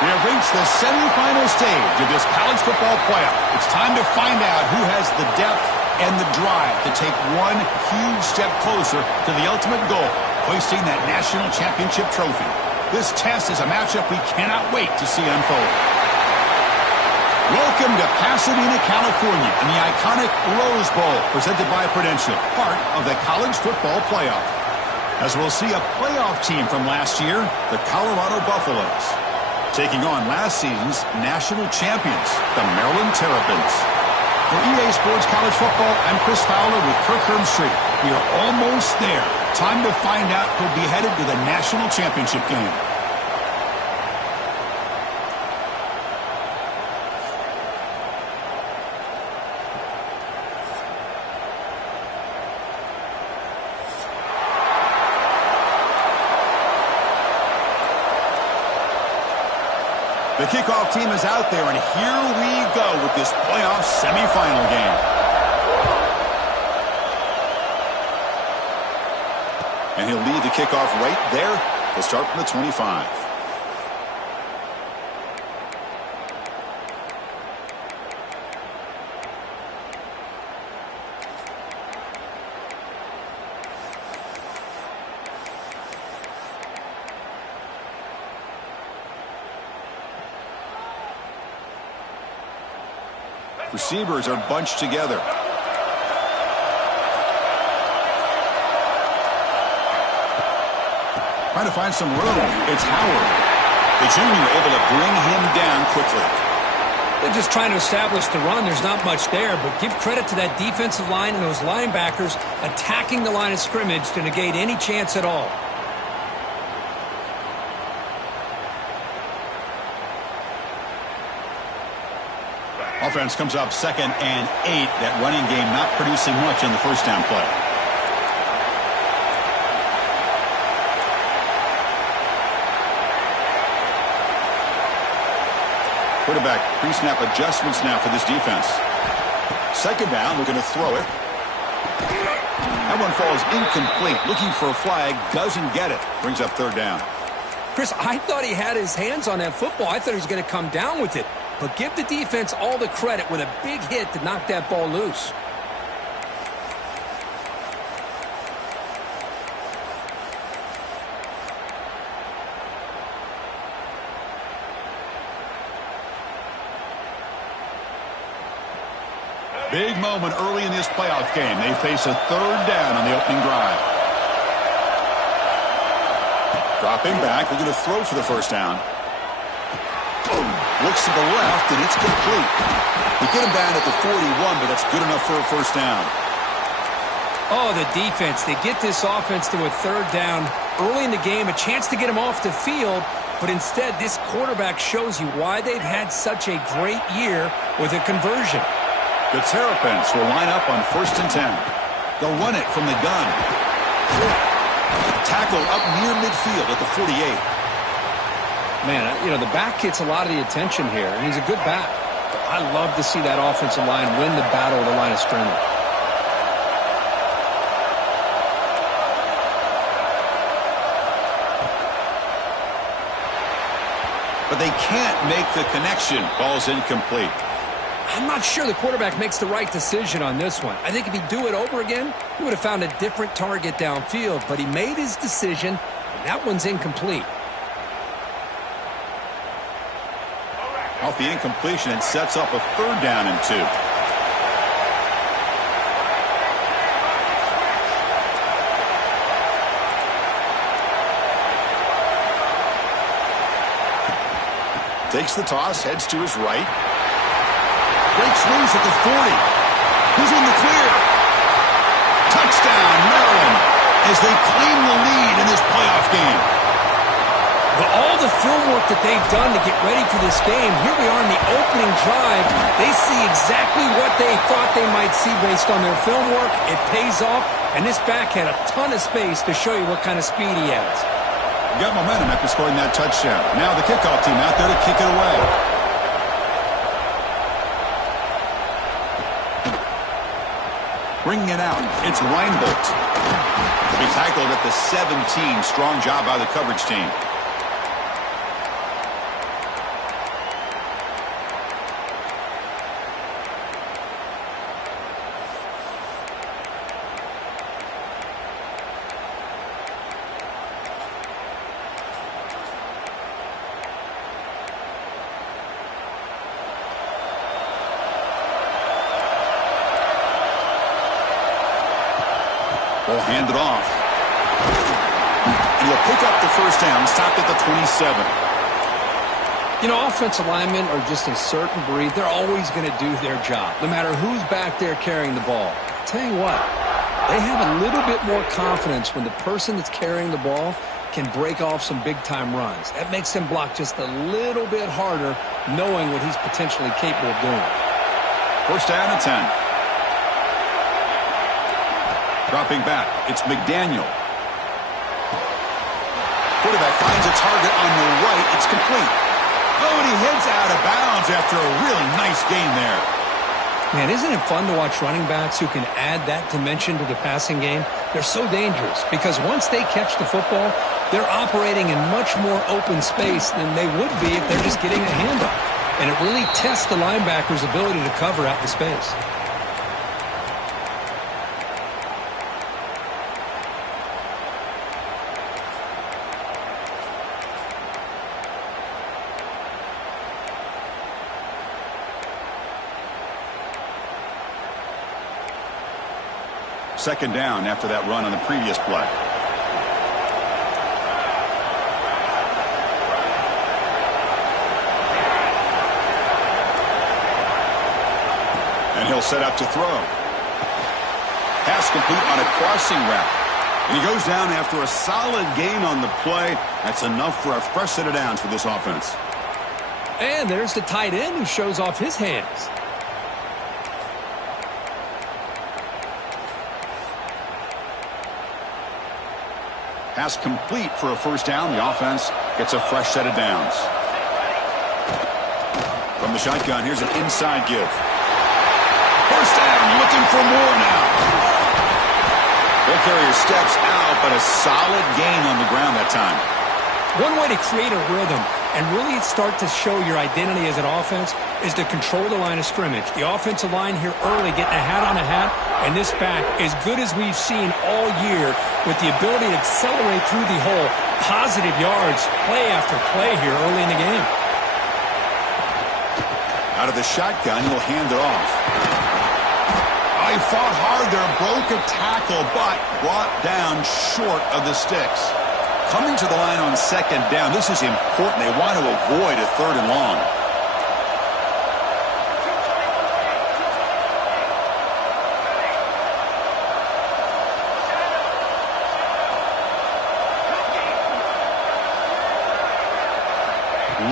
We have reached the semifinal stage of this college football playoff. It's time to find out who has the depth and the drive to take one huge step closer to the ultimate goal, hoisting that national championship trophy. This test is a matchup we cannot wait to see unfold. Welcome to Pasadena, California, in the iconic Rose Bowl, presented by Prudential, part of the college football playoff. As we'll see a playoff team from last year, the Colorado Buffaloes, taking on last season's national champions, the Maryland Terrapins. For EA Sports College Football, I'm Chris Fowler with Kirk Hermstreet. We are almost there. Time to find out who'll be headed to the national championship game. The kickoff team is out there, and here we go with this playoff semifinal game. And he'll lead the kickoff right there. He'll start from the 25. Receivers are bunched together. Trying to find some room. It's Howard. The junior able to bring him down quickly. They're just trying to establish the run. There's not much there, but give credit to that defensive line and those linebackers attacking the line of scrimmage to negate any chance at all. Offense comes up 2nd and 8. That running game not producing much on the first down play. Quarterback pre-snap adjustments now for this defense. 2nd down, looking to throw it. That one falls incomplete. Looking for a flag, doesn't get it. Brings up 3rd down. Chris, I thought he had his hands on that football. I thought he was going to come down with it. But give the defense all the credit with a big hit to knock that ball loose. Big moment early in this playoff game. They face a 3rd down on the opening drive. Dropping back, looking to throw for the first down. Looks to the left, and it's complete. We get him down at the 41, but that's good enough for a first down. Oh, the defense. They get this offense to a 3rd down early in the game, a chance to get him off the field, but instead this quarterback shows you why they've had such a great year with a conversion. The Terrapins will line up on 1st and 10. They'll run it from the gun. Tackle up near midfield at the 48. Man, you know, the back gets a lot of the attention here, and he's a good back. But I love to see that offensive line win the battle of the line of scrimmage. But they can't make the connection. Ball's incomplete. I'm not sure the quarterback makes the right decision on this one. I think if he'd do it over again, he would have found a different target downfield. But he made his decision, and that one's incomplete. Off the incompletion, it sets up a 3rd down and 2. Takes the toss, heads to his right. Breaks loose at the 40. Who's in the clear? Touchdown, Maryland, as they claim the lead in this playoff game. But all the film work that they've done to get ready for this game, here we are in the opening drive. They see exactly what they thought they might see based on their film work. It pays off, and this back had a ton of space to show you what kind of speed he has. Got momentum after scoring that touchdown. Now the kickoff team out there to kick it away. Bringing it out, it's Reinbolt. He tackled at the 17. Strong job by the coverage team. Will hand it off. And he'll pick up the first down, stopped at the 27. You know, offensive linemen are just a certain breed. They're always going to do their job, no matter who's back there carrying the ball. I'll tell you what, they have a little bit more confidence when the person that's carrying the ball can break off some big-time runs. That makes him block just a little bit harder, knowing what he's potentially capable of doing. First down and 10. Dropping back, it's McDaniel. Quarterback finds a target on the right. It's complete. Oh, and he heads out of bounds after a really nice gain there. Man, isn't it fun to watch running backs who can add that dimension to the passing game? They're so dangerous because once they catch the football, they're operating in much more open space than they would be if they're just getting a handoff. And it really tests the linebacker's ability to cover out the space. Second down after that run on the previous play. And he'll set up to throw. Pass complete on a crossing route. And he goes down after a solid gain on the play. That's enough for a fresh set of downs for this offense. And there's the tight end who shows off his hands. Pass complete for a first down. The offense gets a fresh set of downs. From the shotgun, here's an inside give. First down, looking for more now. Their carrier steps out, but a solid gain on the ground that time. One way to create a rhythm and really start to show your identity as an offense is to control the line of scrimmage. The offensive line here early getting a hat on a hat, and this back, as good as we've seen all year, with the ability to accelerate through the hole, positive yards, play after play here early in the game. Out of the shotgun, he'll hand it off. He fought hard there, broke a tackle, but brought down short of the sticks. Coming to the line on second down, this is important. They want to avoid a third and long.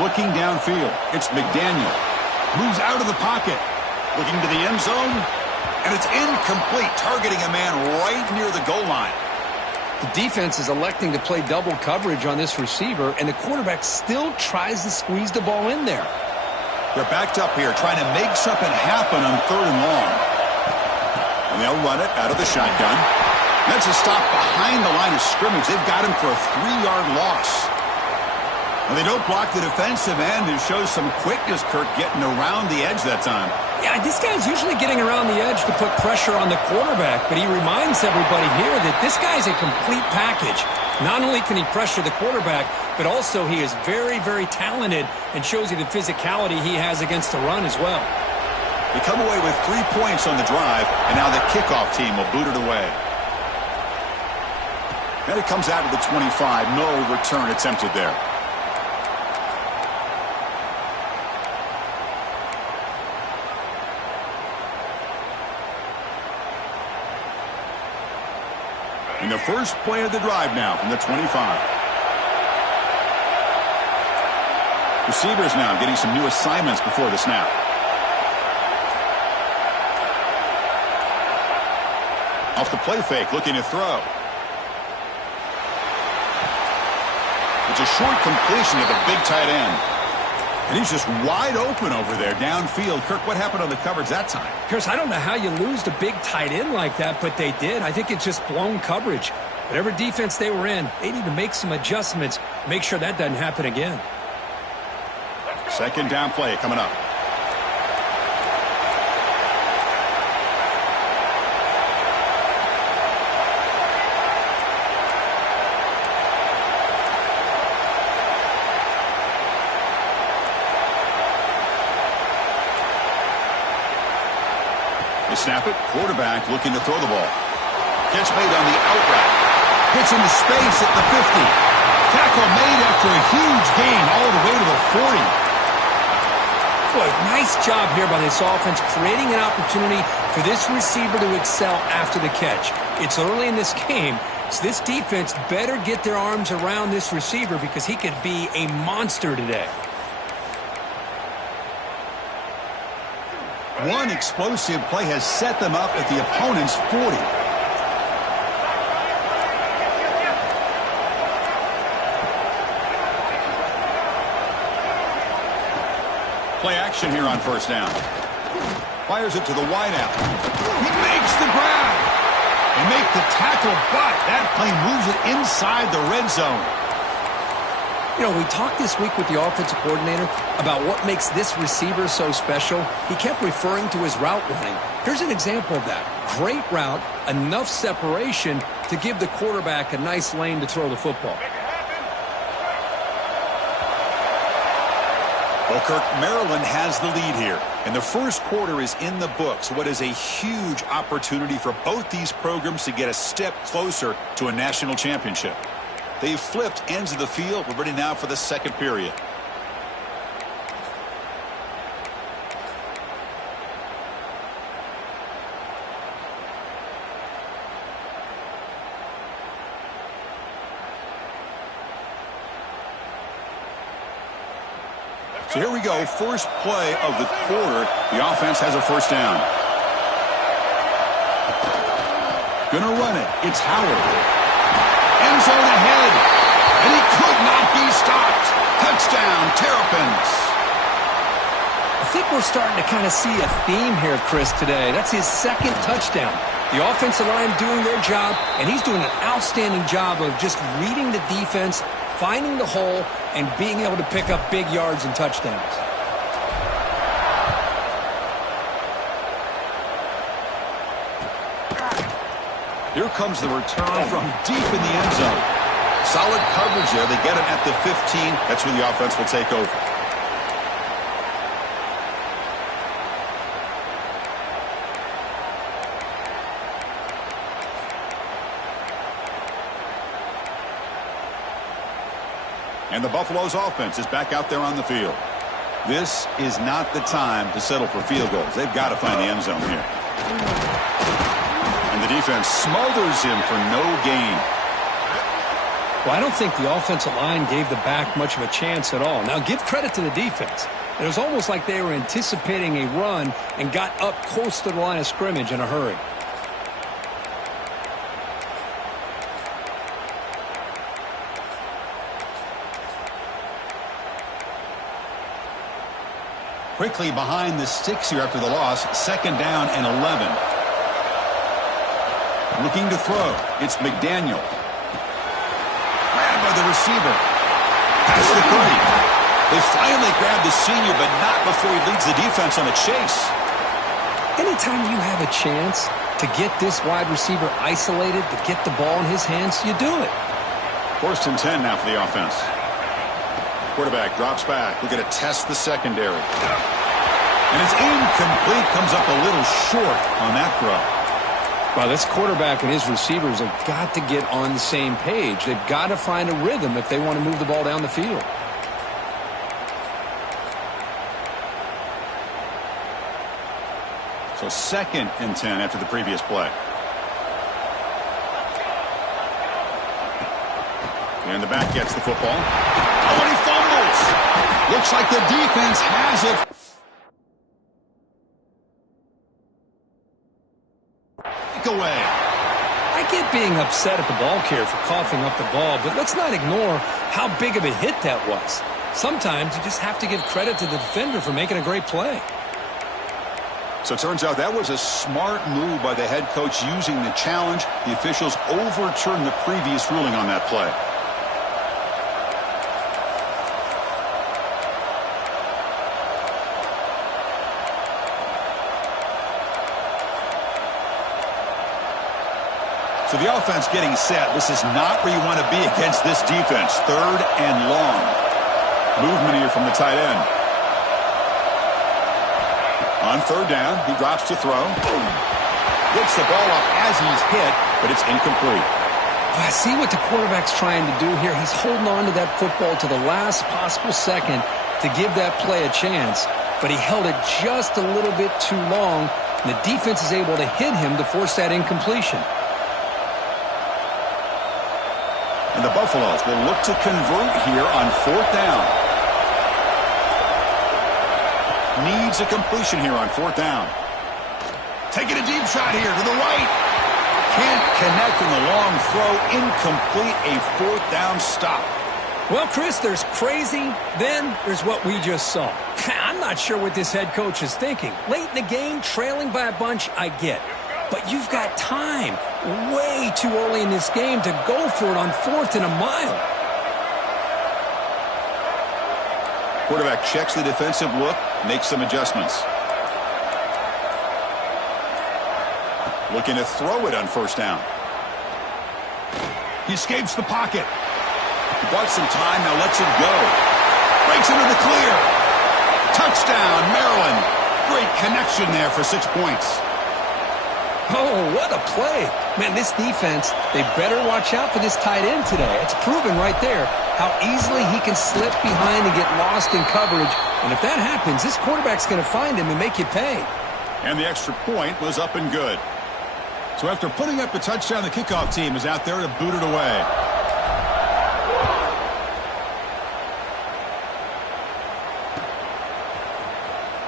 Looking downfield, it's McDaniel. Moves out of the pocket. Looking to the end zone. And it's incomplete, targeting a man right near the goal line. The defense is electing to play double coverage on this receiver, and the quarterback still tries to squeeze the ball in there. They're backed up here, trying to make something happen on third and long. And they'll run it out of the shotgun. That's a stop behind the line of scrimmage. They've got him for a 3-yard loss. Well, they don't block the defensive end and shows some quickness, Kirk, getting around the edge that time. Yeah, this guy's usually getting around the edge to put pressure on the quarterback, but he reminds everybody here that this guy's a complete package. Not only can he pressure the quarterback, but also he is very, very talented and shows you the physicality he has against the run as well. They come away with 3 points on the drive, and now the kickoff team will boot it away. And it comes out to the 25. No return attempted there. In the first play of the drive now from the 25. Receivers now getting some new assignments before the snap. Off the play fake, looking to throw. It's a short completion of the big tight end. And he's just wide open over there downfield. Kirk, what happened on the coverage that time? Chris, I don't know how you lose the big tight end like that, but they did. I think it's just blown coverage. Whatever defense they were in, they need to make some adjustments, make sure that doesn't happen again. Second down play coming up. They snap it. Quarterback looking to throw the ball. Catch made on the out route. Gets into space at the 50. Tackle made after a huge gain all the way to the 40. Boy, nice job here by this offense, creating an opportunity for this receiver to excel after the catch. It's early in this game, so this defense better get their arms around this receiver because he could be a monster today. One explosive play has set them up at the opponent's 40. Play action here on first down. Fires it to the wideout. He makes the grab. They make the tackle, but that play moves it inside the red zone. You know, we talked this week with the offensive coordinator about what makes this receiver so special. He kept referring to his route running. Here's an example of that. Great route, enough separation to give the quarterback a nice lane to throw the football. Well, Kirk, Maryland has the lead here, and the first quarter is in the books. What is a huge opportunity for both these programs to get a step closer to a national championship. They've flipped ends of the field. We're ready now for the second period. So here we go, first play of the quarter. The offense has a first down. Gonna run it. It's Howard. End zone ahead. And he could not be stopped. Touchdown, Terrapins. I think we're starting to kind of see a theme here, Chris, today. That's his second touchdown. The offensive line doing their job, and he's doing an outstanding job of just reading the defense, finding the hole, and being able to pick up big yards and touchdowns. Here comes the return from deep in the end zone. Solid coverage there. They get him at the 15. That's where the offense will take over. And the Buffalo's offense is back out there on the field. This is not the time to settle for field goals. They've got to find the end zone here. And the defense smothers him for no gain. Well, I don't think the offensive line gave the back much of a chance at all. Now, give credit to the defense. It was almost like they were anticipating a run and got up close to the line of scrimmage in a hurry. Quickly behind the sticks here after the loss. Second down and 11. Looking to throw. It's McDaniel. Grabbed by the receiver. Past the 30. They finally grab the senior, but not before he leads the defense on a chase. Anytime you have a chance to get this wide receiver isolated, to get the ball in his hands, you do it. First and 10 now for the offense. Quarterback drops back. We're going to test the secondary. And it's incomplete. Comes up a little short on that throw. Well, this quarterback and his receivers have got to get on the same page. They've got to find a rhythm if they want to move the ball down the field. So second and 10 after the previous play. And the back gets the football. Oh, and he fumbles. Looks like the defense has it. Away. I get being upset at the ball carrier for coughing up the ball, but let's not ignore how big of a hit that was. Sometimes you just have to give credit to the defender for making a great play. So it turns out that was a smart move by the head coach using the challenge. The officials overturned the previous ruling on that play. So the offense getting set. This is not where you want to be against this defense. Third and long. Movement here from the tight end. On third down, he drops to throw. Gets the ball up as he's hit, but it's incomplete. I see what the quarterback's trying to do here. He's holding on to that football to the last possible second to give that play a chance, but he held it just a little bit too long, and the defense is able to hit him to force that incompletion. And the Buffaloes will look to convert here on 4th down. Needs a completion here on 4th down. Taking a deep shot here to the right. Can't connect in the long throw. Incomplete. A 4th down stop. Well, Chris, there's crazy, then there's what we just saw. I'm not sure what this head coach is thinking. Late in the game, trailing by a bunch, I get. But you've got time, way too early in this game, to go for it on 4th and a mile. Quarterback checks the defensive look, makes some adjustments. Looking to throw it on 1st down. He escapes the pocket. He bought some time, now lets it go. Breaks into the clear. Touchdown, Maryland. Great connection there for 6 points. Oh, what a play. Man, this defense, they better watch out for this tight end today. It's proven right there how easily he can slip behind and get lost in coverage. And if that happens, this quarterback's going to find him and make you pay. And the extra point was up and good. So after putting up a touchdown, the kickoff team is out there to boot it away.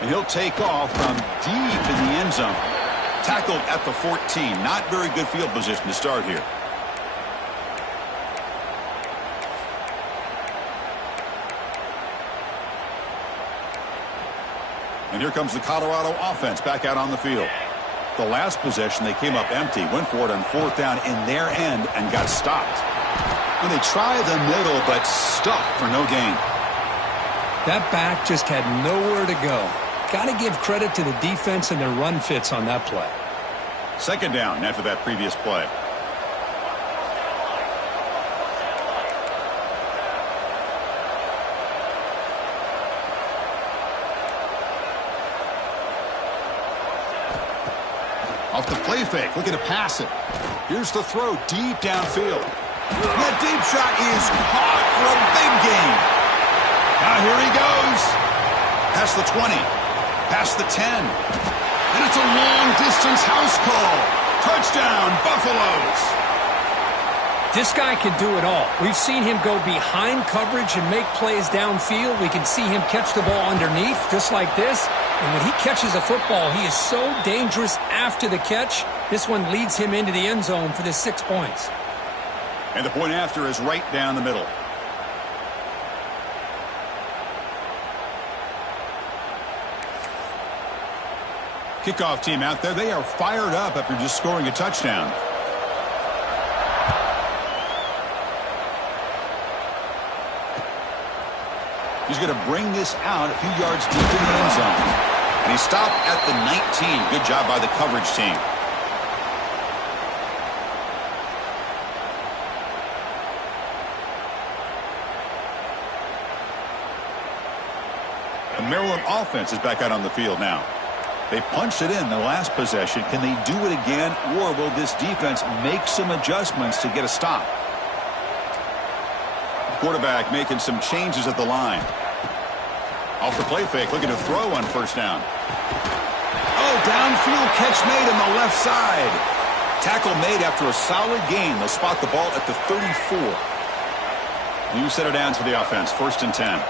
And he'll take off from deep in the end zone. Tackled at the 14. Not very good field position to start here. And here comes the Colorado offense back out on the field. The last possession, they came up empty, went for it on 4th down in their end and got stopped. And they try the middle, but stuck for no gain. That back just had nowhere to go. Got to give credit to the defense and their run fits on that play. 2nd down after that previous play. Off the play fake, looking to pass it. Here's the throw deep downfield. That deep shot is caught for a big gain. Now here he goes. Past the 20. Past the 10. And it's a long-distance house call. Touchdown, Buffaloes. This guy can do it all. We've seen him go behind coverage and make plays downfield. We can see him catch the ball underneath, just like this. And when he catches a football, he is so dangerous after the catch. This one leads him into the end zone for the 6 points. And the point after is right down the middle. Kickoff team out there. They are fired up after just scoring a touchdown. He's going to bring this out a few yards deep in the end zone. And he stopped at the 19. Good job by the coverage team. The Maryland offense is back out on the field now. They punched it in the last possession. Can they do it again, or will this defense make some adjustments to get a stop? The quarterback making some changes at the line. Off the play fake, looking to throw on 1st down. Oh, downfield catch made on the left side. Tackle made after a solid gain. They'll spot the ball at the 34. New center down to the offense, 1st and 10.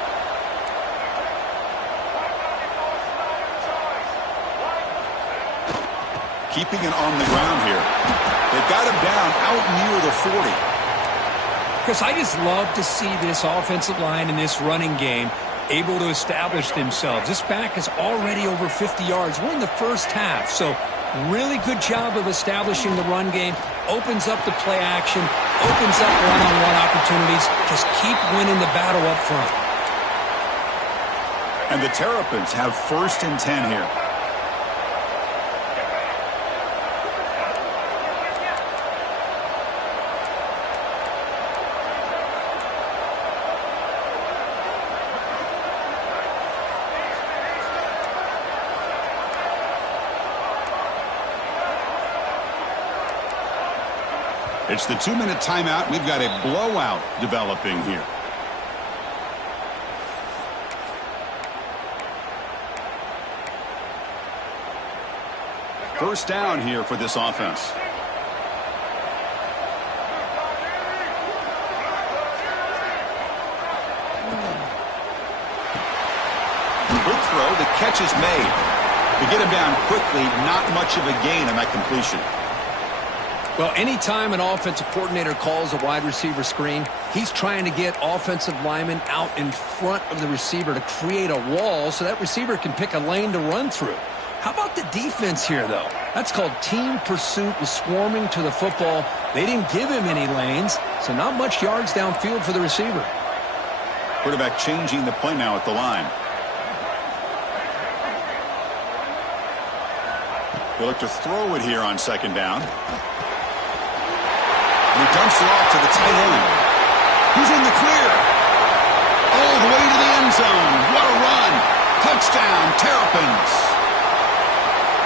Keeping it on the ground here. They've got him down out near the 40. Chris, I just love to see this offensive line in this running game able to establish themselves. This back is already over 50 yards. We're in the first half, so really good job of establishing the run game. Opens up the play action, opens up one-on-one opportunities. Just keep winning the battle up front. And the Terrapins have 1st and 10 here. It's the 2-minute timeout. We've got a blowout developing here. First down here for this offense. Quick throw. The catch is made. To get him down quickly, not much of a gain on that completion. Well, anytime an offensive coordinator calls a wide receiver screen, he's trying to get offensive linemen out in front of the receiver to create a wall so that receiver can pick a lane to run through. How about the defense here, though? That's called team pursuit and swarming to the football. They didn't give him any lanes, so not much yards downfield for the receiver. Quarterback changing the play now at the line. They look to throw it here on second down. And he dumps it off to the tight end. He's in the clear. All the way to the end zone. What a run. Touchdown, Terps.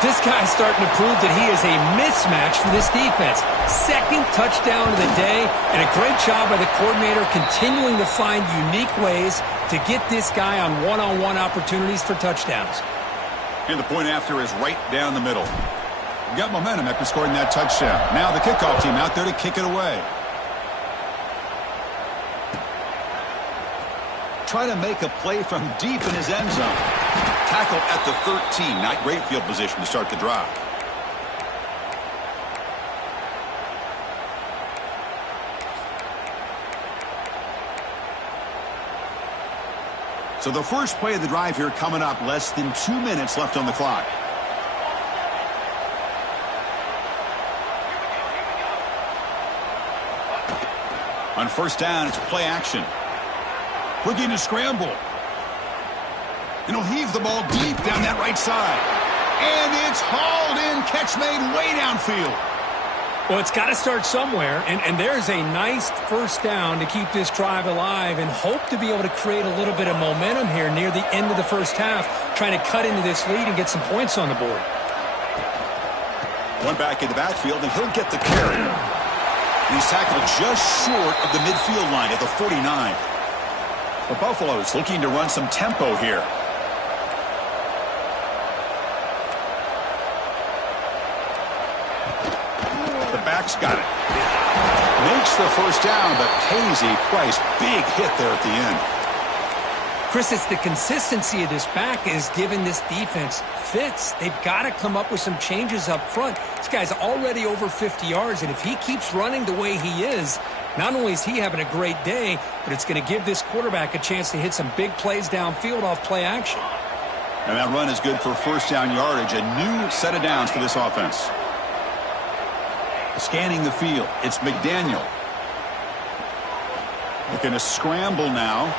This guy's starting to prove that he is a mismatch for this defense. Second touchdown of the day, and a great job by the coordinator continuing to find unique ways to get this guy on one-on-one opportunities for touchdowns. And the point after is right down the middle. Got momentum after scoring that touchdown. Now the kickoff team out there to kick it away. Try to make a play from deep in his end zone. Tackle at the 13. Not great field position to start the drive. So the first play of the drive here coming up. Less than 2 minutes left on the clock. On first down, it's play action. Looking to scramble. And he'll heave the ball deep down that right side. And it's hauled in. Catch made way downfield. Well, it's got to start somewhere, and there's a nice first down to keep this drive alive and hope to be able to create a little bit of momentum here near the end of the first half, trying to cut into this lead and get some points on the board. One back in the backfield, and he'll get the carry. And he's tackled just short of the midfield line at the 49. The Buffaloes looking to run some tempo here. Back's got it. Makes the first down, but pays a price. Big hit there at the end. Chris, it's the consistency of this back is giving this defense fits. They've got to come up with some changes up front. This guy's already over 50 yards, and if he keeps running the way he is, not only is he having a great day, but it's going to give this quarterback a chance to hit some big plays downfield off play action. And that run is good for first down yardage. A new set of downs for this offense. Scanning the field, it's McDaniel. Looking to scramble now.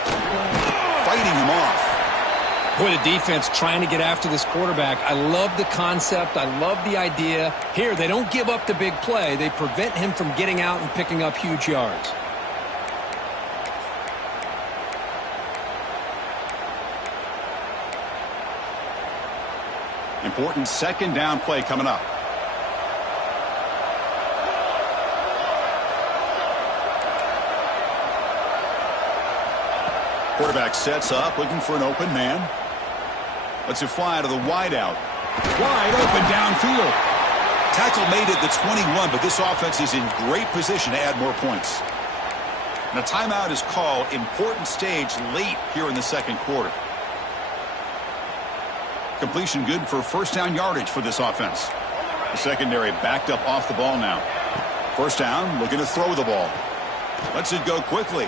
Fighting him off. Boy, the defense trying to get after this quarterback. I love the concept. I love the idea. Here, they don't give up the big play. They prevent him from getting out and picking up huge yards. Important second down play coming up. Quarterback sets up, looking for an open man. Lets it fly to the wideout. Wide open downfield. Tackle made at the 21, but this offense is in great position to add more points. And a timeout is called. Important stage late here in the second quarter. Completion good for first down yardage for this offense. The secondary backed up off the ball now. First down, looking to throw the ball. Lets it go quickly.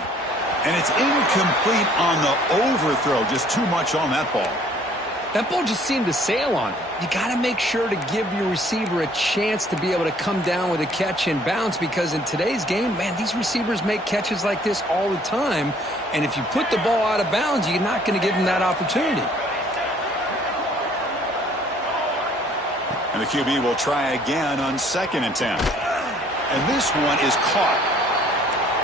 And it's incomplete on the overthrow. Just too much on that ball. That ball just seemed to sail on it. You got to make sure to give your receiver a chance to be able to come down with a catch and bounce, because in today's game, man, these receivers make catches like this all the time. And if you put the ball out of bounds, you're not going to give them that opportunity. And the QB will try again on 2nd and 10. And this one is caught.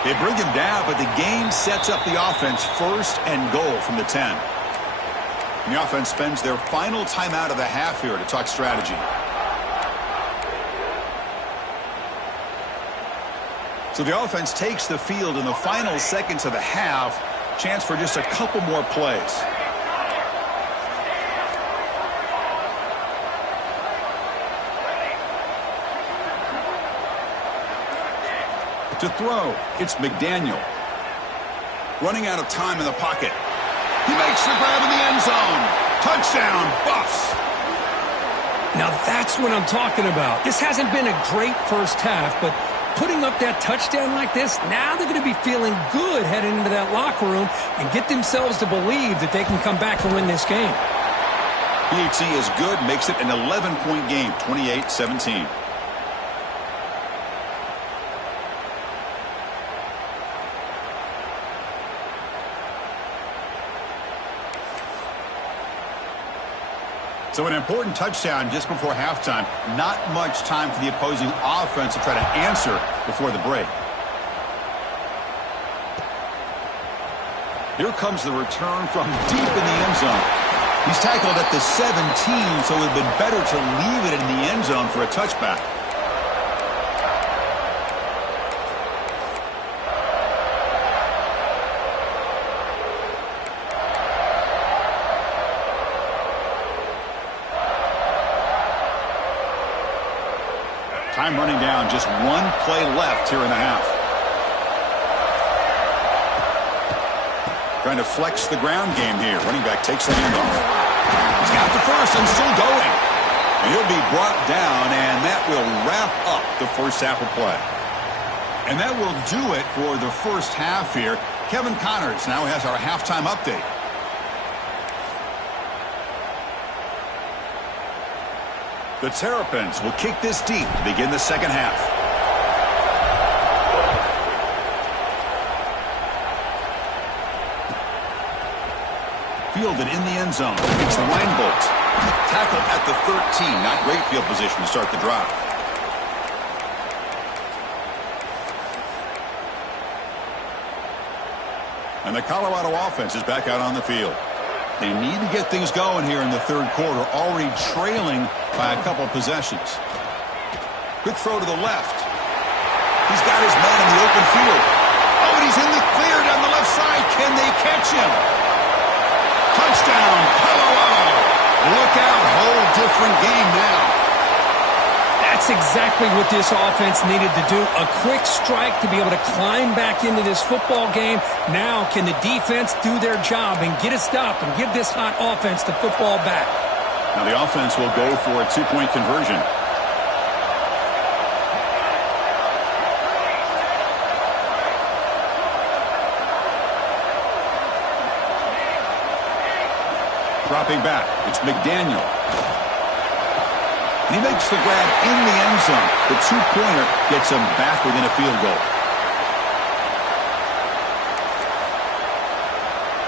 They bring him down, but the game sets up the offense first and goal from the 10. And the offense spends their final timeout of the half here to talk strategy. So the offense takes the field in the final seconds of the half. Chance for just a couple more plays. To throw, it's McDaniel. Running out of time in the pocket. He makes the grab in the end zone. Touchdown, Buffs. Now that's what I'm talking about. This hasn't been a great first half, but putting up that touchdown like this, now they're going to be feeling good heading into that locker room and get themselves to believe that they can come back and win this game. PAT is good, makes it an 11-point game, 28-17. So an important touchdown just before halftime. Not much time for the opposing offense to try to answer before the break. Here comes the return from deep in the end zone. He's tackled at the 17, so it would have been better to leave it in the end zone for a touchback. Time running down, just one play left here in the half. Trying to flex the ground game here. Running back takes the handoff. He's got the first and still going. And he'll be brought down, and that will wrap up the first half of play. And that will do it for the first half here. Kevin Connors now has our halftime update. The Terrapins will kick this deep to begin the second half. Fielded in the end zone. It's Weinbolt. Tackled at the 13. Not great field position to start the drive. And the Colorado offense is back out on the field. They need to get things going here in the third quarter, already trailing by a couple possessions. Quick throw to the left. He's got his man in the open field. Oh, and he's in the clear down the left side. Can they catch him? Touchdown, Colorado. Look out, whole different game now. That's exactly what this offense needed to do. A quick strike to be able to climb back into this football game. Now can the defense do their job and get a stop and give this hot offense the football back? Now the offense will go for a two-point conversion. Dropping back, it's McDaniel. And he makes the grab in the end zone. The two-pointer gets him back within a field goal.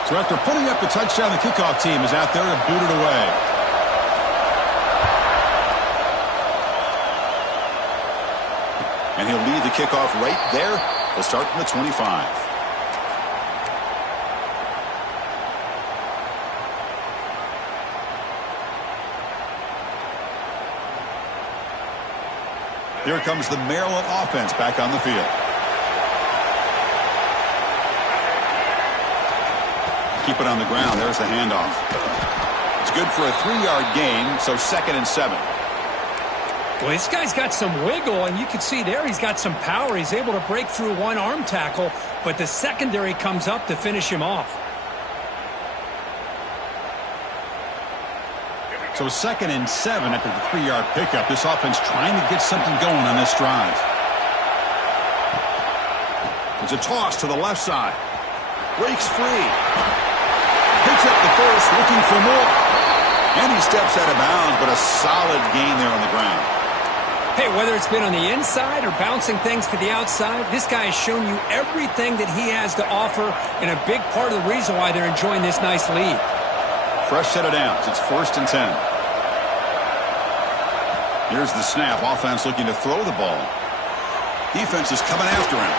So after putting up the touchdown, the kickoff team is out there to boot it away. And he'll lead the kickoff right there. He'll start from the 25. Here comes the Maryland offense back on the field. Keep it on the ground. There's the handoff. It's good for a 3-yard gain, so 2nd and 7. Well, this guy's got some wiggle, and you can see there he's got some power. He's able to break through one arm tackle, but the secondary comes up to finish him off. So 2nd and 7 after the 3-yard pickup. This offense trying to get something going on this drive. It's a toss to the left side. Breaks free. Picks up the first, looking for more. And he steps out of bounds, but a solid gain there on the ground. Hey, whether it's been on the inside or bouncing things to the outside, this guy has shown you everything that he has to offer, and a big part of the reason why they're enjoying this nice lead. Fresh set of downs. It's 1st and 10. Here's the snap. Offense looking to throw the ball. Defense is coming after him.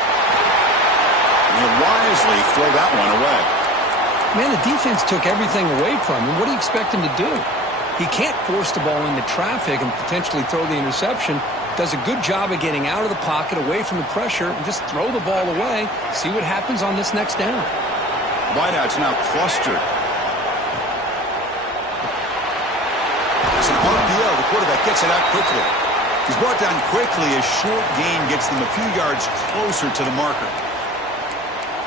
And he'll wisely throw that one away. Man, the defense took everything away from him. What do you expect him to do? He can't force the ball into traffic and potentially throw the interception. does a good job of getting out of the pocket, away from the pressure, and just throw the ball away. See what happens on this next down. Wideouts now clustered. It's an RPO. The quarterback gets it out quickly. He's brought down quickly. A short gain gets them a few yards closer to the marker.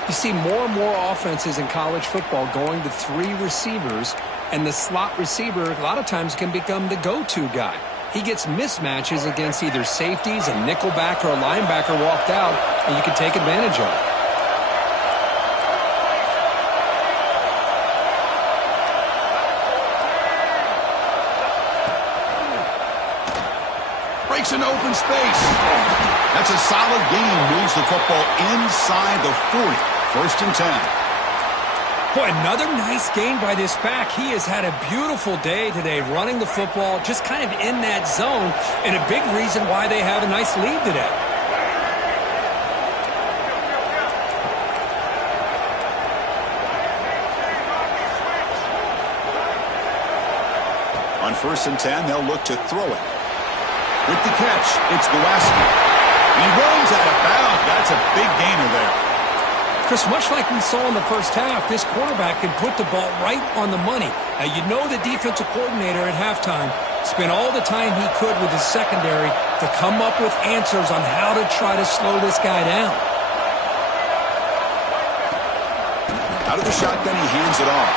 You see more and more offenses in college football going to 3 receivers, and the slot receiver a lot of times can become the go-to guy. He gets mismatches against either safeties, a nickelback, or a linebacker walked out, and you can take advantage of it. Breaks into open space. That's a solid gain. Moves the football inside the 40. 1st and 10. Boy, another nice gain by this back. He has had a beautiful day today running the football, just kind of in that zone, and a big reason why they have a nice lead today. On 1st and 10, they'll look to throw it. With the catch, it's Gillespie. He runs out of bounds. That's a big gainer there. Chris, much like we saw in the first half, this quarterback can put the ball right on the money. Now, you know the defensive coordinator at halftime spent all the time he could with his secondary to come up with answers on how to try to slow this guy down. Out of the shotgun, he hands it off.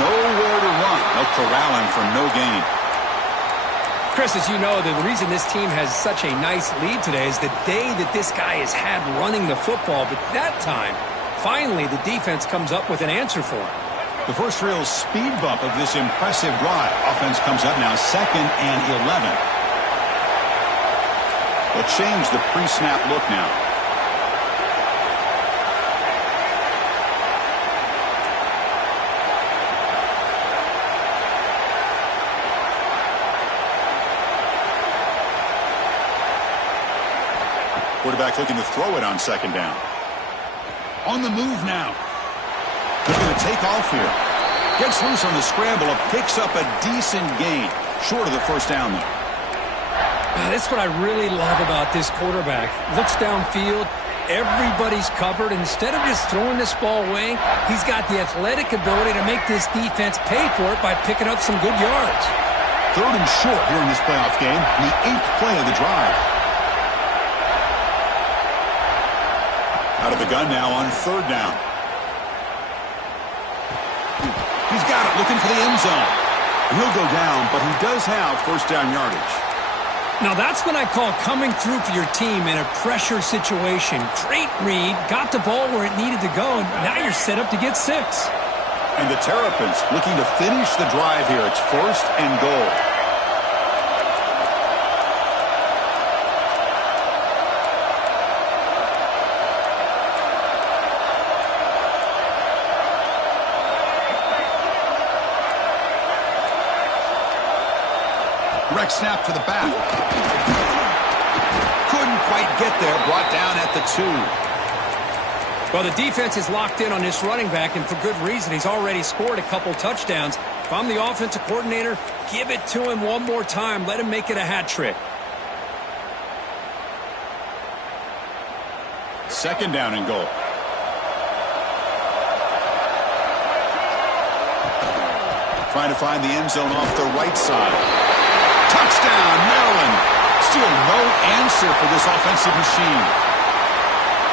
Nowhere to run. They'll corral him for no gain. Chris, as you know, the reason this team has such a nice lead today is the day that this guy has had running the football. But that time, finally, the defense comes up with an answer for him. The first real speed bump of this impressive drive. Offense comes up now 2nd and 11. They'll change the pre-snap look now. Quarterback looking to throw it on 2nd down. On the move now. They're going to take off here. Gets loose on the scramble and picks up a decent gain. Short of the 1st down, though. That's what I really love about this quarterback. Looks downfield. Everybody's covered. Instead of just throwing this ball away, he's got the athletic ability to make this defense pay for it by picking up some good yards. 3rd and short here in this playoff game. The 8th play of the drive. Out of the gun now on 3rd down. He's got it, looking for the end zone. He'll go down, but he does have 1st down yardage. Now that's what I call coming through for your team in a pressure situation. Great read, got the ball where it needed to go, and now you're set up to get 6. And the Terrapins looking to finish the drive here. It's 1st and goal. Direct snap to the back. Couldn't quite get there. Brought down at the 2. Well, the defense is locked in on this running back, and for good reason. He's already scored a couple touchdowns. If I'm the offensive coordinator, give it to him one more time. Let him make it a hat trick. 2nd down and goal. Trying to find the end zone off the right side. Touchdown, Maryland. Still no answer for this offensive machine.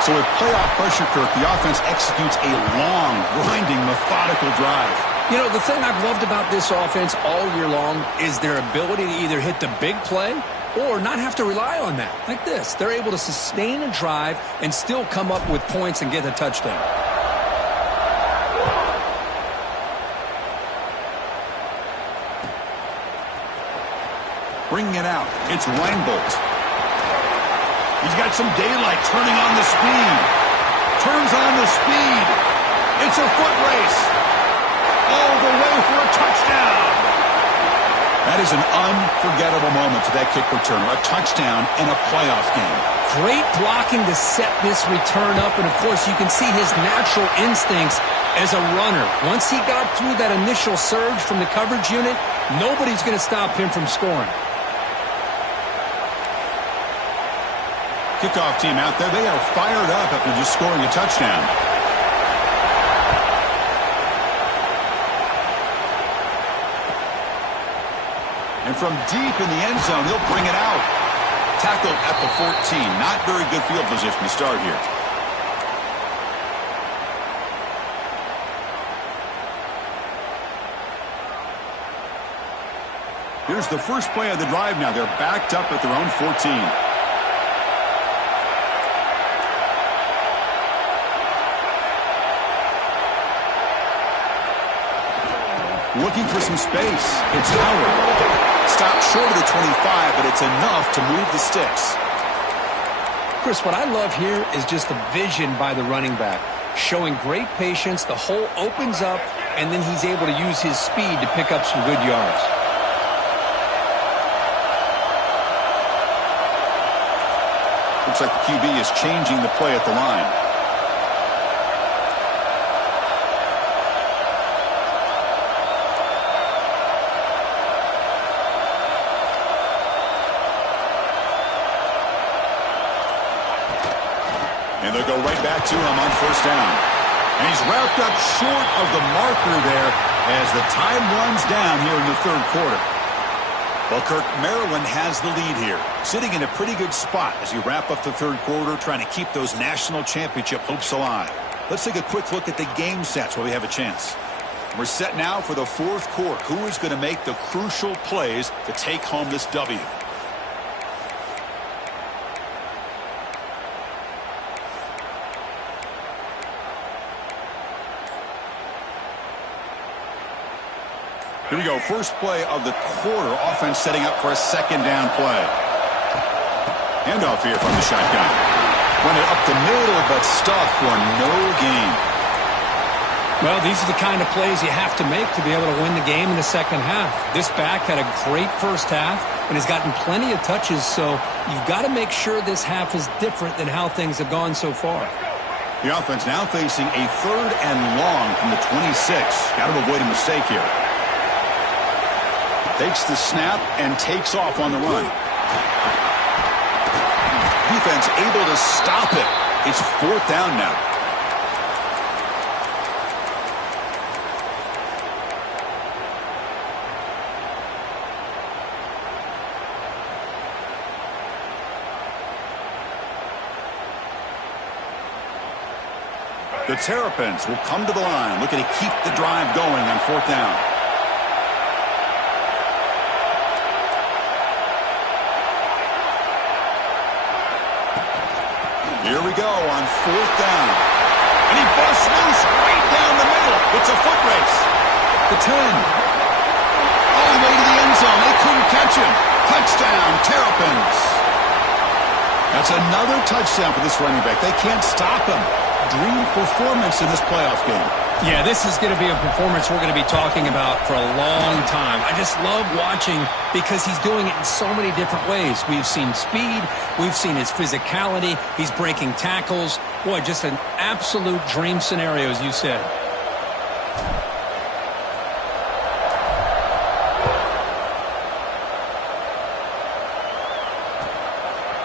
So with playoff pressure, Kirk, the offense executes a long, grinding, methodical drive. You know, the thing I've loved about this offense all year long is their ability to either hit the big play or not have to rely on that. Like this. They're able to sustain a drive and still come up with points and get a touchdown. Bringing it out. It's Reinbolt. He's got some daylight, turning on the speed. Turns on the speed. It's a foot race. All the way for a touchdown. That is an unforgettable moment for that kick returner. A touchdown in a playoff game. Great blocking to set this return up, and of course you can see his natural instincts as a runner. Once he got through that initial surge from the coverage unit, nobody's going to stop him from scoring. Kickoff team out there, they are fired up after just scoring a touchdown. And from deep in the end zone, he'll bring it out. Tackled at the 14. Not very good field position to start here. Here's the first play of the drive now. They're backed up at their own 14. Looking for some space. It's Howard. Stopped short of the 25, but it's enough to move the sticks. Chris, what I love here is just the vision by the running back. Showing great patience. The hole opens up, and then he's able to use his speed to pick up some good yards. Looks like the QB is changing the play at the line. And they'll go right back to him on first down. And he's wrapped up short of the marker there as the time runs down here in the third quarter. Well, Kirk, Maryland has the lead here, sitting in a pretty good spot as you wrap up the third quarter, trying to keep those national championship hopes alive. Let's take a quick look at the game sets while we have a chance. We're set now for the fourth quarter. Who is going to make the crucial plays to take home this W? Here we go. First play of the quarter. Offense setting up for a second down play. Handoff here from the shotgun. Run it up the middle, but stuffed for no gain. Well, these are the kind of plays you have to make to be able to win the game in the second half. This back had a great first half and has gotten plenty of touches, so you've got to make sure this half is different than how things have gone so far. The offense now facing a third and long from the 26. Got to avoid a mistake here. Takes the snap and takes off on the run. Defense able to stop it. It's fourth down now. The Terrapins will come to the line, looking to keep the drive going on fourth down. Here we go on fourth down. And he busts loose right down the middle. It's a foot race. The 10. All the way to the end zone. They couldn't catch him. Touchdown, Terrapins. That's another touchdown for this running back. They can't stop him. Dream performance in this playoff game. Yeah, this is going to be a performance we're going to be talking about for a long time. I just love watching because he's doing it in so many different ways. We've seen speed. We've seen his physicality. He's breaking tackles. Boy, just an absolute dream scenario, as you said.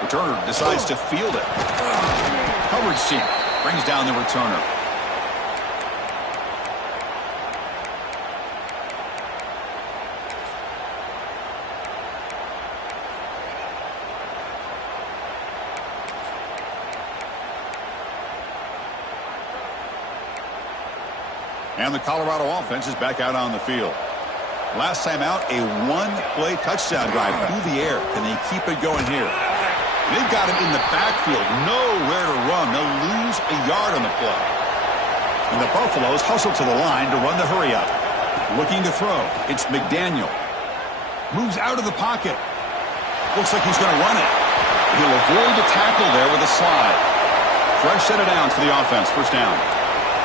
Returner decides to field it. Coverage team brings down the returner. And the Colorado offense is back out on the field. Last time out, a one-play touchdown drive through the air. Can they keep it going here? They've got him in the backfield. Nowhere to run. They'll lose a yard on the play. And the Buffaloes hustle to the line to run the hurry-up. Looking to throw. It's McDaniel. Moves out of the pocket. Looks like he's going to run it. He'll avoid the tackle there with a slide. Fresh set of downs for the offense. First down.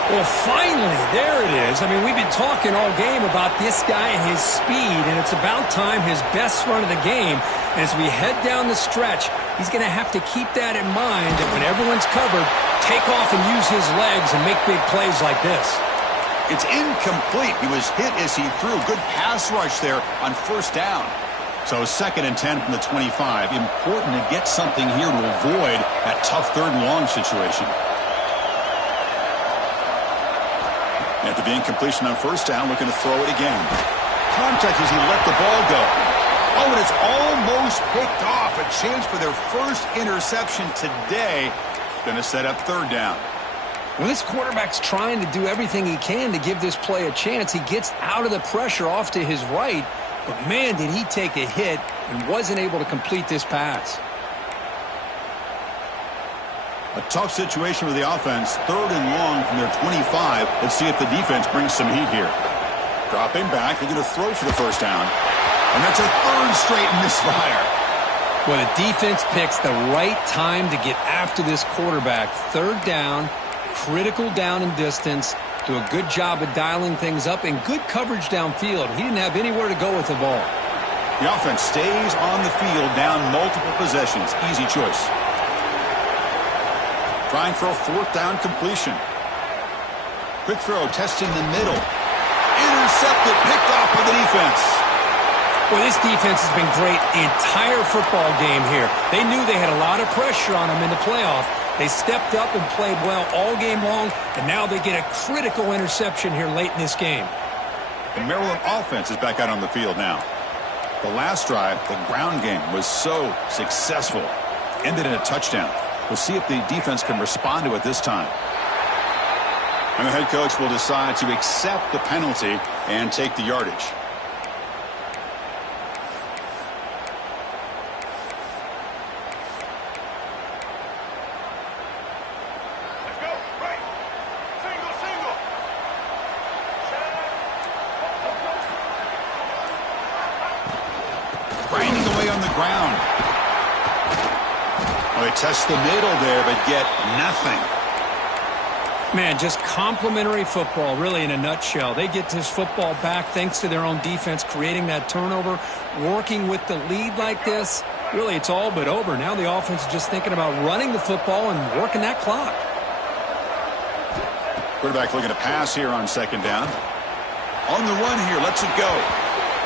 Well, finally, there it is. I mean, we've been talking all game about this guy and his speed, and it's about time his best run of the game. As we head down the stretch, he's going to have to keep that in mind, that when everyone's covered, take off and use his legs and make big plays like this. It's incomplete. He was hit as he threw. Good pass rush there on first down. So 2nd and 10 from the 25. Important to get something here to avoid that tough 3rd and long situation. After the incompletion on 1st down, looking to throw it again. Contact as he let the ball go. Oh, and it's almost picked off. A chance for their first interception today. Going to set up 3rd down. Well, this quarterback's trying to do everything he can to give this play a chance. He gets out of the pressure off to his right, but man, did he take a hit and wasn't able to complete this pass. A tough situation for the offense. 3rd and long from their 25. Let's see if the defense brings some heat here. Dropping back. They're going to throw for the 1st down. And that's a 3rd straight misfire. Well, the defense picks the right time to get after this quarterback. 3rd down, critical down and distance. Do a good job of dialing things up and good coverage downfield. He didn't have anywhere to go with the ball. The offense stays on the field down multiple possessions. Easy choice. Trying for a 4th down completion. Quick throw, testing the middle. Intercepted, picked off by the defense. Well, this defense has been great the entire football game here. They knew they had a lot of pressure on them in the playoff. They stepped up and played well all game long, and now they get a critical interception here late in this game. The Maryland offense is back out on the field now. The last drive, the ground game, was so successful. Ended in a touchdown. We'll see if the defense can respond to it this time. And the head coach will decide to accept the penalty and take the yardage. Grinding away on the ground. Oh, they test the middle there, but get nothing. Man, just complimentary football, really, in a nutshell. They get this football back thanks to their own defense, creating that turnover, working with the lead like this. Really, it's all but over. Now the offense is just thinking about running the football and working that clock. Quarterback looking to pass here on 2nd down. On the run here, lets it go.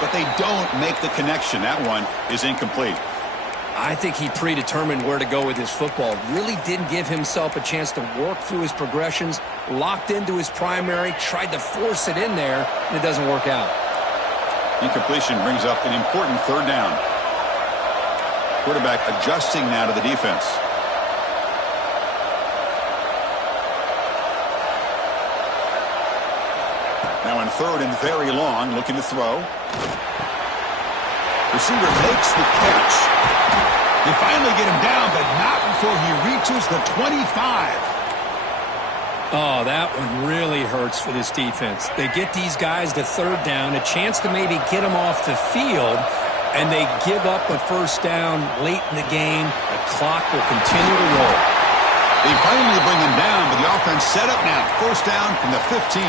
But they don't make the connection. That one is incomplete. I think he predetermined where to go with his football. Really didn't give himself a chance to work through his progressions. Locked into his primary, tried to force it in there, and it doesn't work out. Incompletion brings up an important 3rd down. Quarterback adjusting now to the defense. Now in 3rd and very long, looking to throw. Receiver makes the catch. They finally get him down, but not before he reaches the 25. Oh, that one really hurts for this defense. They get these guys to 3rd down, a chance to maybe get them off the field, and they give up a 1st down late in the game. The clock will continue to roll. They finally bring him down, but the offense set up now. 1st down from the 15.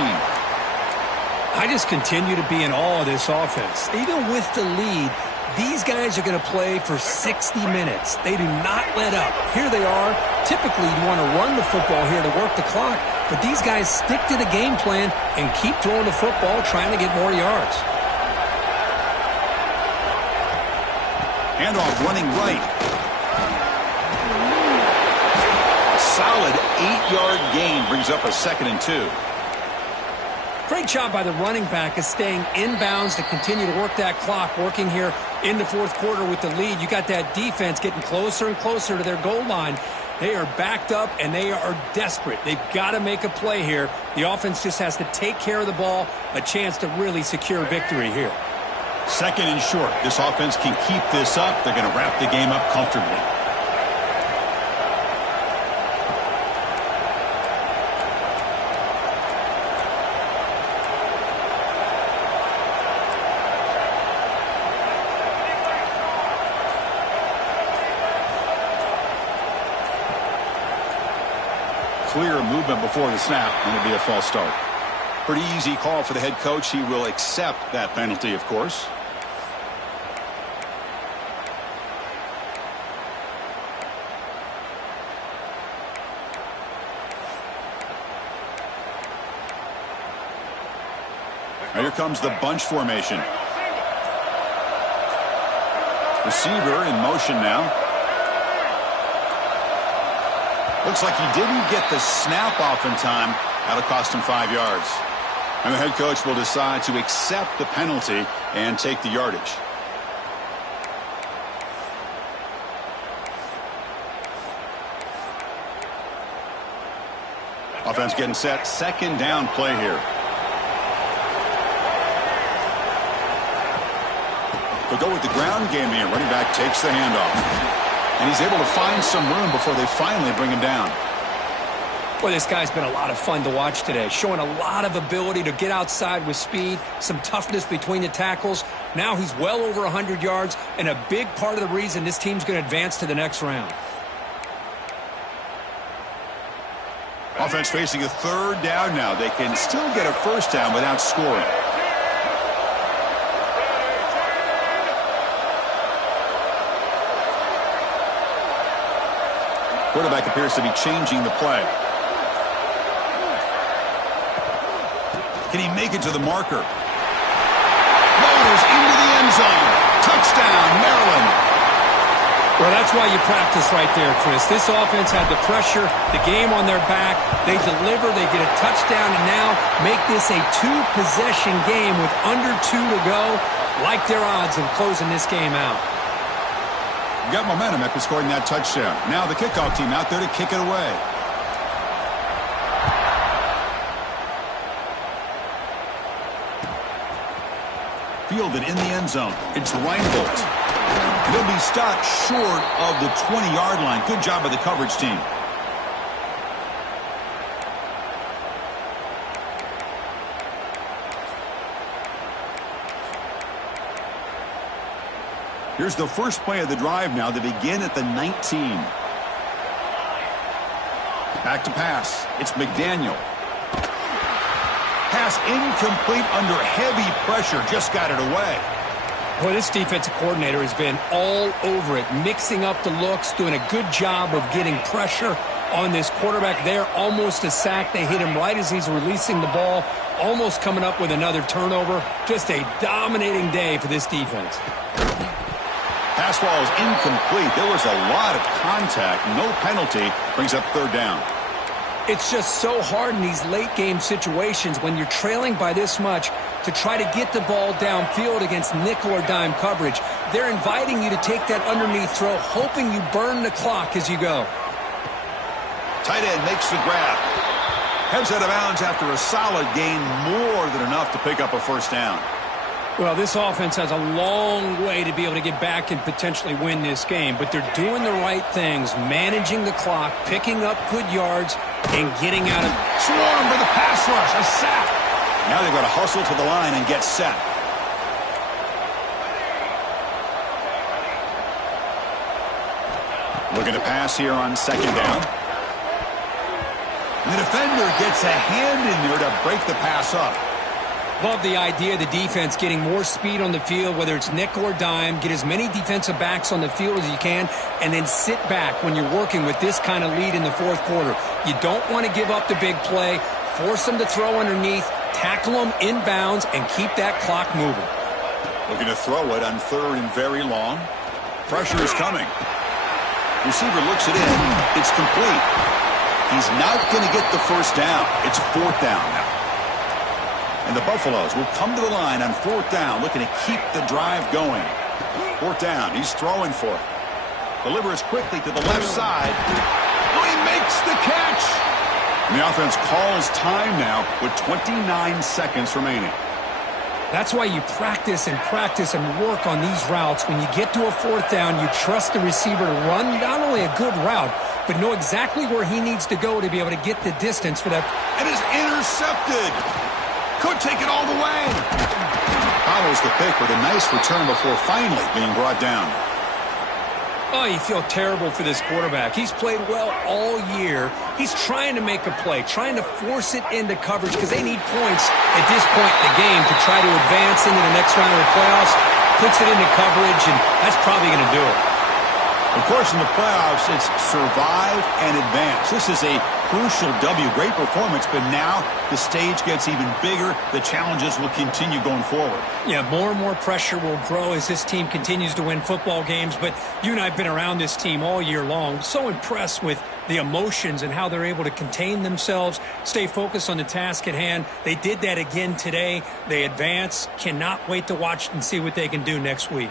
I just continue to be in awe of this offense. Even with the lead, these guys are going to play for 60 minutes. They do not let up. Here they are. Typically, you want to run the football here to work the clock, but these guys stick to the game plan and keep throwing the football, trying to get more yards. Handoff running right. A solid 8-yard gain brings up a 2nd and 2. Great job by the running back of staying inbounds to continue to work that clock, working here in the 4th quarter with the lead. You got that defense getting closer and closer to their goal line. They are backed up, and they are desperate. They've got to make a play here. The offense just has to take care of the ball, a chance to really secure victory here. 2nd and short. This offense can keep this up. They're going to wrap the game up comfortably. Clear movement before the snap, and it'll be a false start. Pretty easy call for the head coach. He will accept that penalty, of course. Now here comes the bunch formation. Receiver in motion now. Looks like he didn't get the snap off in time. That'll cost him 5 yards. And the head coach will decide to accept the penalty and take the yardage. Offense getting set. Second down play here. They'll go with the ground game here. Running back takes the handoff. And he's able to find some room before they finally bring him down. Boy, this guy's been a lot of fun to watch today. Showing a lot of ability to get outside with speed, some toughness between the tackles. Now he's well over 100 yards, and a big part of the reason this team's going to advance to the next round. Offense facing a third down now. They can still get a first down without scoring. Quarterback appears to be changing the play. Can he make it to the marker? Motors into the end zone. Touchdown, Maryland. Well, that's why you practice right there, Chris. This offense had the pressure, the game on their back. They deliver, they get a touchdown, and now make this a two-possession game with under 2 to go. Like their odds of closing this game out. Got momentum after scoring that touchdown. Now the kickoff team out there to kick it away. Fielded in the end zone. It's Reinbold. He'll be stopped short of the 20-yard line. Good job by the coverage team. Here's the first play of the drive now. They begin at the 19. Back to pass. It's McDaniel. Pass incomplete under heavy pressure. Just got it away. Boy, this defensive coordinator has been all over it, mixing up the looks, doing a good job of getting pressure on this quarterback there. Almost a sack. They hit him right as he's releasing the ball, almost coming up with another turnover. Just a dominating day for this defense. Pass ball is incomplete. There was a lot of contact. No penalty. Brings up third down. It's just so hard in these late-game situations when you're trailing by this much to try to get the ball downfield against nickel or dime coverage. They're inviting you to take that underneath throw, hoping you burn the clock as you go. Tight end makes the grab. Heads out of bounds after a solid gain, more than enough to pick up a first down. Well, this offense has a long way to be able to get back and potentially win this game, but they're doing the right things, managing the clock, picking up good yards, and getting out of... Swarm for the pass rush, a sack. Now they've got to hustle to the line and get set. Looking to pass here on second down. And the defender gets a hand in there to break the pass up. Love the idea of the defense getting more speed on the field, whether it's nickel or dime. Get as many defensive backs on the field as you can, and then sit back when you're working with this kind of lead in the fourth quarter. You don't want to give up the big play. Force them to throw underneath, tackle them inbounds, and keep that clock moving. Looking to throw it on third and very long. Pressure is coming. Receiver looks it in. It's complete. He's not going to get the first down. It's fourth down now. And the Buffaloes will come to the line on fourth down, looking to keep the drive going. Fourth down, he's throwing for it. Delivers quickly to the left side. Oh, he makes the catch! And the offense calls time now with 29 seconds remaining. That's why you practice and work on these routes. When you get to a fourth down, you trust the receiver to run not only a good route, but know exactly where he needs to go to be able to get the distance for that. And is intercepted! Could take it all the way. Follows the pick with a nice return before finally being brought down. Oh, you feel terrible for this quarterback. He's played well all year. He's trying to make a play, trying to force it into coverage because they need points at this point in the game to try to advance into the next round of the playoffs. Puts it into coverage, and that's probably going to do it. Of course, in the playoffs, it's survive and advance. This is a crucial W. Great performance, but now the stage gets even bigger. The challenges will continue going forward. Yeah, more and more pressure will grow as this team continues to win football games, but you and I have been around this team all year long. So impressed with the emotions and how they're able to contain themselves, stay focused on the task at hand. They did that again today. They advance. Cannot wait to watch and see what they can do next week.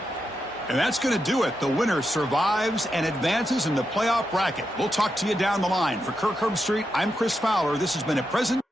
And that's going to do it. The winner survives and advances in the playoff bracket. We'll talk to you down the line. For Kirk Herbstreit, I'm Chris Fowler. This has been a present.